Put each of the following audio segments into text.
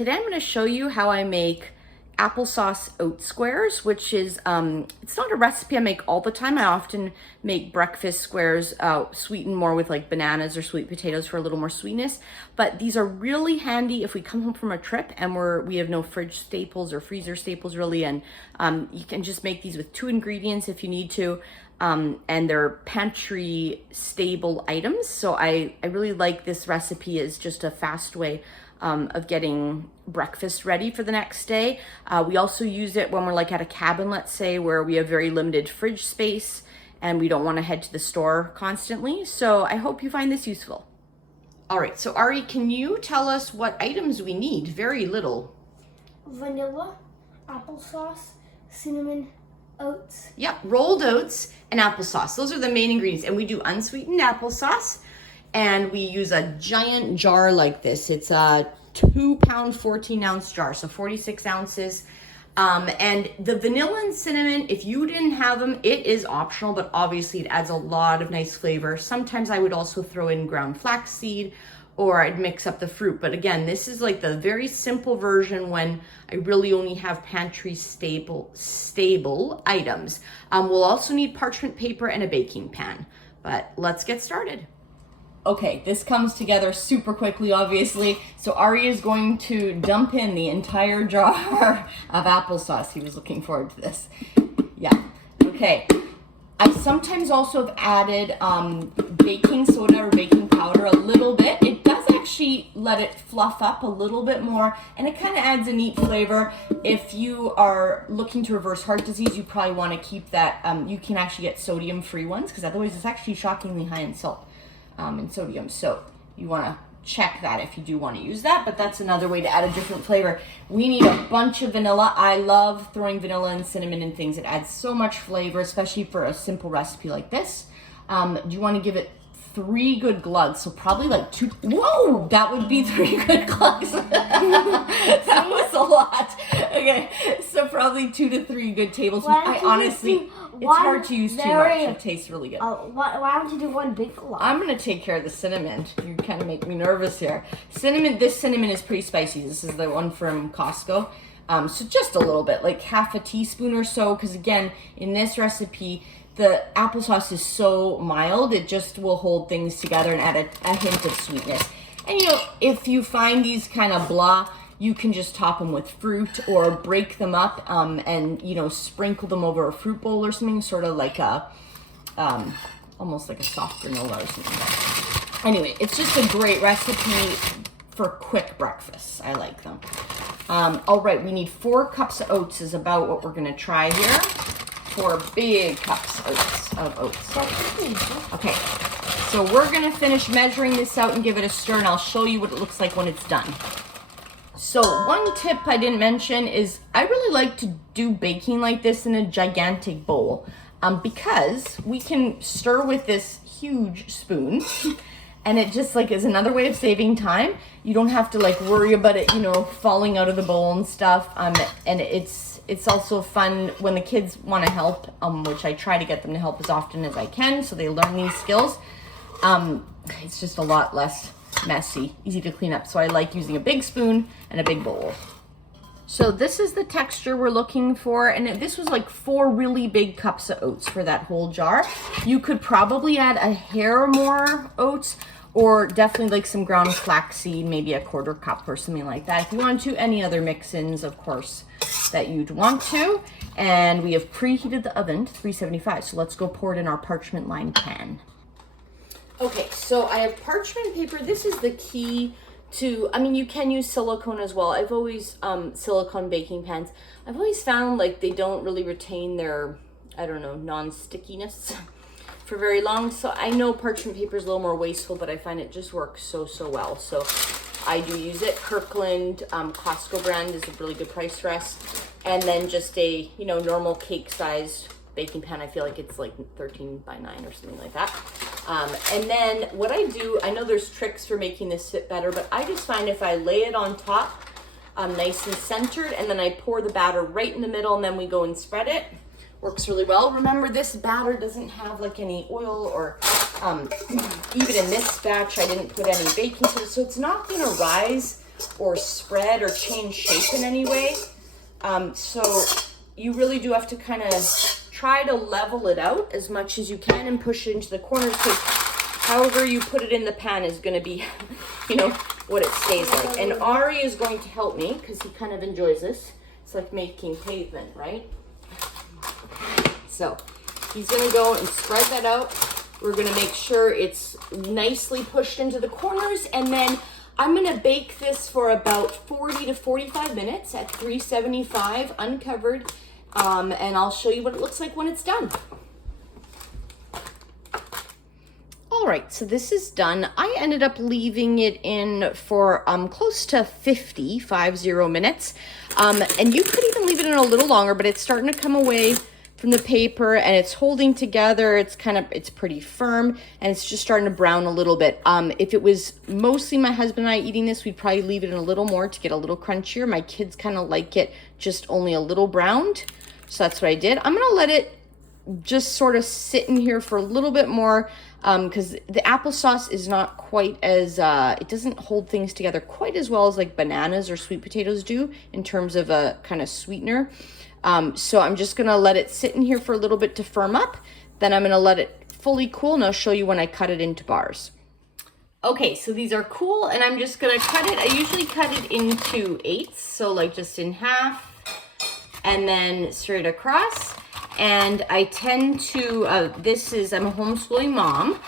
Today I'm going to show you how I make applesauce oat squares, which is, it's not a recipe I make all the time. I often make breakfast squares sweetened more with like bananas or sweet potatoes for a little more sweetness. But these are really handy if we come home from a trip and we have no fridge staples or freezer staples really. And you can just make these with 2 ingredients if you need to. And they're pantry stable items. So I really like this recipe as just a fast way of getting breakfast ready for the next day. We also use it when we're like at a cabin, let's say, where we have very limited fridge space and we don't want to head to the store constantly. So I hope you find this useful. All right, so Ari, can you tell us what items we need? Very little. Vanilla, applesauce, cinnamon, oats. Yep, rolled oats and applesauce. Those are the main ingredients. And we do unsweetened applesauce. And we use a giant jar like this. It's a 2-pound, 14-ounce jar, so 46 ounces. And the vanilla and cinnamon, if you didn't have them, it is optional, but obviously it adds a lot of nice flavor. Sometimes I would also throw in ground flaxseed, or I'd mix up the fruit. But again, this is like the very simple version when I really only have pantry stable items. We'll also need parchment paper and a baking pan, but let's get started. Okay, this comes together super quickly, obviously. So Ari is going to dump in the entire jar of applesauce. He was looking forward to this. Yeah, okay. I sometimes also have added baking soda or baking powder a little bit. It does actually let it fluff up a little bit more, and it kind of adds a neat flavor. If you are looking to reverse heart disease, you probably want to keep that. You can actually get sodium-free ones, because otherwise it's actually shockingly high in salt. And sodium, so you want to check that if you do want to use that, but that's another way to add a different flavor. We need a bunch of vanilla. I love throwing vanilla and cinnamon in things. It adds so much flavor, especially for a simple recipe like this. Do you want to give it 3 good glugs? So probably like 2. Whoa, that would be 3 good glugs. That was a lot. Okay, so probably 2 to 3 good tablespoons. I honestly, it's hard to use too much. It tastes really good. Why don't you do 1 big glug? I'm gonna take care of the cinnamon. You kind of make me nervous here. This cinnamon is pretty spicy. This is the one from Costco. So just a little bit, like half a teaspoon or so, because again, in this recipe, the applesauce is so mild, it just will hold things together and add a hint of sweetness. And you know, if you find these kind of blah, you can just top them with fruit or break them up and, you know, sprinkle them over a fruit bowl or something, sort of like a, almost like a soft granola or something. Anyway, it's just a great recipe for quick breakfasts. I like them. All right, we need 4 cups of oats is about what we're gonna try here. 4 big cups of oats. Okay, so we're gonna finish measuring this out and give it a stir, and I'll show you what it looks like when it's done. So one tip I didn't mention is I really like to do baking like this in a gigantic bowl because we can stir with this huge spoon and it just like is another way of saving time. You don't have to like worry about it, you know, falling out of the bowl and stuff. And it's also fun when the kids want to help, which I try to get them to help as often as I can so they learn these skills. It's just a lot less messy, easy to clean up. So I like using a big spoon and a big bowl. So this is the texture we're looking for, and this was like 4 really big cups of oats for that whole jar. You could probably add a hair more oats, or definitely like some ground flaxseed, maybe a 1/4 cup or something like that. If you want to, any other mix-ins, of course, that you'd want to. And we have preheated the oven to 375. So let's go pour it in our parchment-lined pan. Okay, so I have parchment paper. This is the key to, I mean, you can use silicone as well. I've always, silicone baking pans, I've always found like they don't really retain their, I don't know, non-stickiness for very long. So I know parchment paper is a little more wasteful, but I find it just works so well. So I do use it. Kirkland Costco brand is a really good price for us. And then just a, you know, normal cake size baking pan. I feel like it's like 13 by 9 or something like that. And then what I do, I know there's tricks for making this fit better, but I just find if I lay it on top, nice and centered, and then I pour the batter right in the middle, and then we go and spread it. Works really well. Remember, this batter doesn't have like any oil or even in this batch, I didn't put any baking soda, so it's not gonna rise or spread or change shape in any way. So you really do have to kind of try to level it out as much as you can and push it into the corners, because however you put it in the pan is going to be, you know, what it stays like. And Ari is going to help me because he kind of enjoys this. It's like making pavement, right? So he's going to go and spread that out. We're going to make sure it's nicely pushed into the corners, and then I'm going to bake this for about 40 to 45 minutes at 375 uncovered, and I'll show you what it looks like when it's done. All right, so this is done. I ended up leaving it in for close to 50 minutes, and you could even leave it in a little longer, but it's starting to come away from the paper and it's holding together. It's pretty firm, and it's just starting to brown a little bit. If it was mostly my husband and I eating this, we'd probably leave it in a little more to get a little crunchier. My kids kind of like it just only a little browned, so that's what I did. I'm gonna let it just sort of sit in here for a little bit more, because the applesauce is not quite as, it doesn't hold things together quite as well as like bananas or sweet potatoes do in terms of a kind of sweetener. So I'm just gonna let it sit in here for a little bit to firm up. Then I'm gonna let it fully cool, and I'll show you when I cut it into bars. Okay, so these are cool, and I'm just gonna cut it. I usually cut it into 8ths, so like just in half and then straight across. And I tend to, I'm a homeschooling mom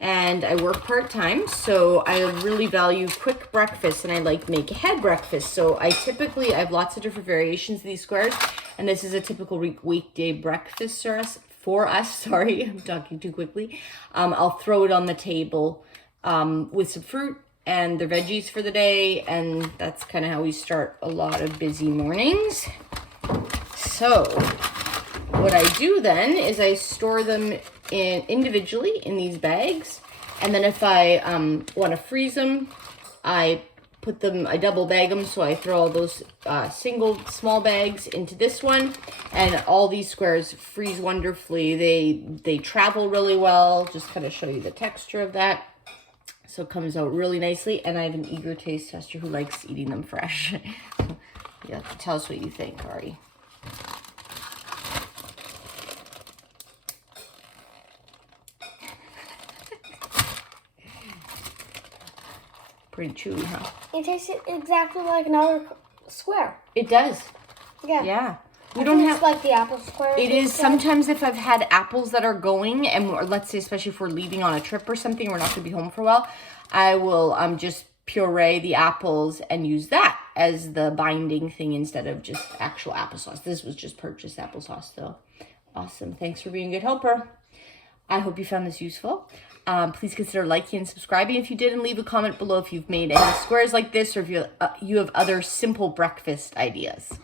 and I work part-time, so I really value quick breakfast, and I like make ahead breakfast. So I have lots of different variations of these squares, and this is a typical weekday breakfast for us. Sorry, I'm talking too quickly. I'll throw it on the table with some fruit and the veggies for the day, and that's kind of how we start a lot of busy mornings. So what I do then is I store them individually in these bags, and then if I want to freeze them, I double bag them, so I throw all those single small bags into this one, and all these squares freeze wonderfully. They travel really well. Just kind of show you the texture of that. So it comes out really nicely, and I have an eager taste tester who likes eating them fresh. You have to tell us what you think, Ari. Pretty chewy, huh? It tastes exactly like another square. It does. Yeah. Yeah. We don't have like the apple square. It is sometimes if I've had apples that are going, and let's say especially if we're leaving on a trip or something, we're not going to be home for a while, I will just puree the apples and use that as the binding thing instead of just actual applesauce. This was just purchased applesauce though. Awesome. Thanks for being a good helper. I hope you found this useful. Please consider liking and subscribing if you did, and leave a comment below if you've made any squares like this, or if you have other simple breakfast ideas.